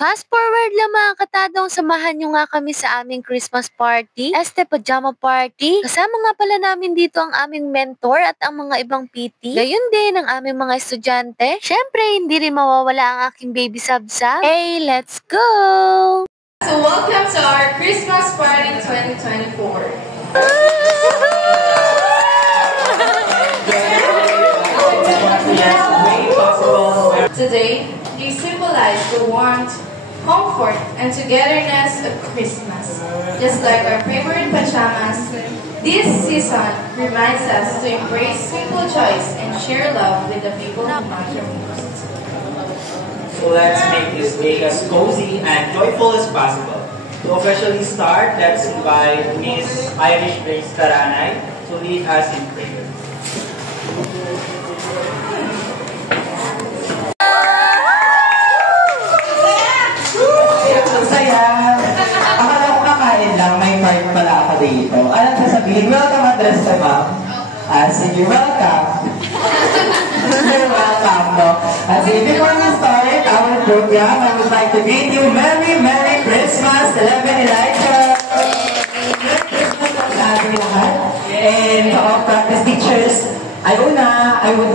Fast forward lang mga katadong, samahan nyo nga kami sa aming Christmas party, Pajama Party. Kasama nga pala namin dito ang aming mentor at ang mga ibang PT. Gayon din ang aming mga estudyante. Syempre, hindi rin mawawala ang aking baby Sabsab. Hey, let's go! So welcome to our Christmas party 2024. Today, you symbolize the warmth, comfort, and togetherness of Christmas. Just like our favorite pajamas, this season reminds us to embrace simple joys and share love with the people who matter most. So let's make this day as cozy and joyful as possible. To officially start, let's invite Miss Irish Grace Taranay to lead us in prayer. Dito. Alam ko sabihin, welcome address sa ma'am. Sige, welcome. You're welcome, no? Sige, before we start our program, I would like to greet you Merry, Merry Christmas, 11 Elijah. Merry Christmas sa ating lahat. And to all practice teachers, I would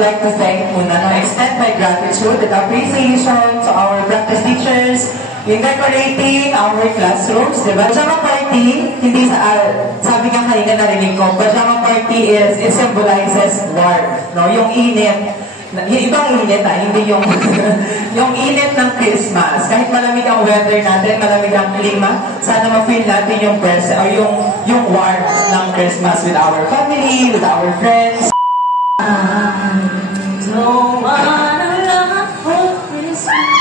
like to thank muna, extend my gratitude and appreciation to our practice teachers in decorating our classrooms, diba? Pajama party, hindi sabi nga kanina narinig ko, pajama party it symbolizes warmth, no? Yung init, yung ibang init, hindi yung, yung init ng Christmas. Kahit malamig ang weather natin, malamig ang klima, sana ma-feel natin yung present, or yung warmth ng Christmas with our family, with our friends. Don't wanna love for Christmas.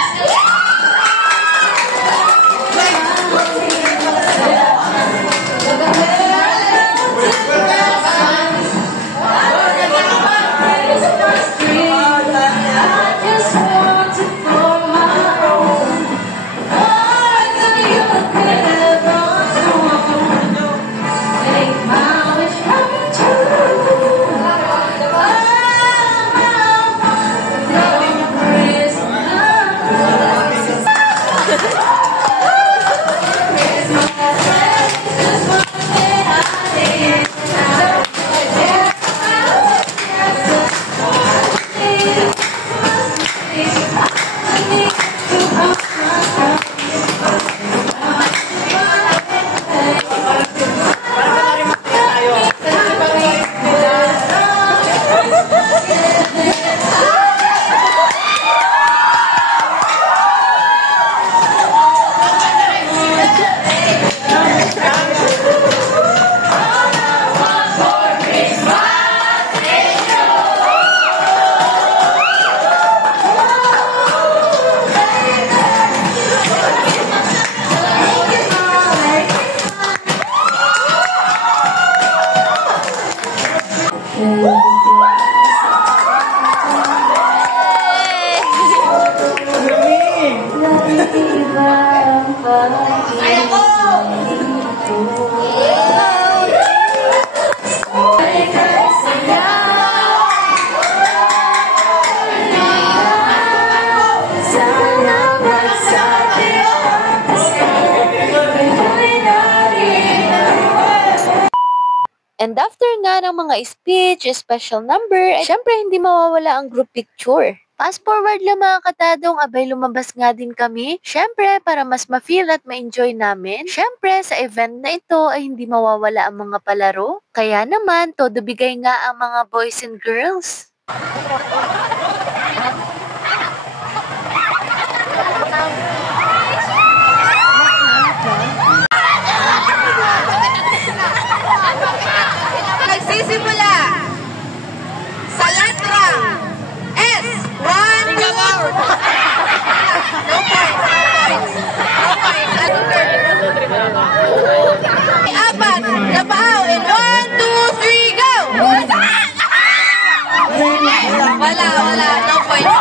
And after nga ng mga speech, special number, syempre hindi mawawala ang group picture. Fast forward lang mga katadong, abay lumabas nga din kami. Syempre, para mas ma-feel at ma-enjoy namin. Syempre, sa event na ito ay hindi mawawala ang mga palaro. Kaya naman, todo bigay nga ang mga boys and girls. Nagsisimula sa letra S. 1, 2, no points. Apat, labaw, and 1, 2, 3, go! Wala, no points.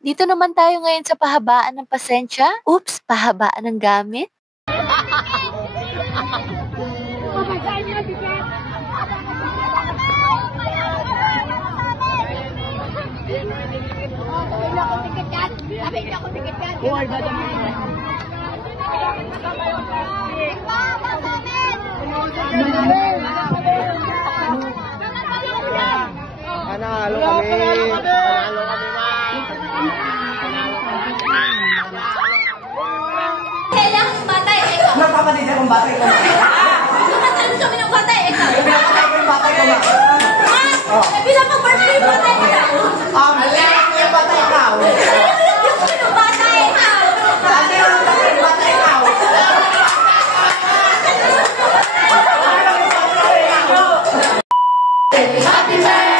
Dito naman tayo ngayon sa pahabaan ng pasensya. Oops, pahabaan ng gamit. Panalo kami. Panalo kami na. Kailangan batay, ikaw. Nagpapatid akong batay ko. Nakatalo kami ng batay, ikaw. Pinapatay ko yung batay ko. Bilang pag-birthday yung batay, ikaw. Alam ko yung batay ko. Yung batay, ikaw. Alam ko yung batay ko. Happy birthday!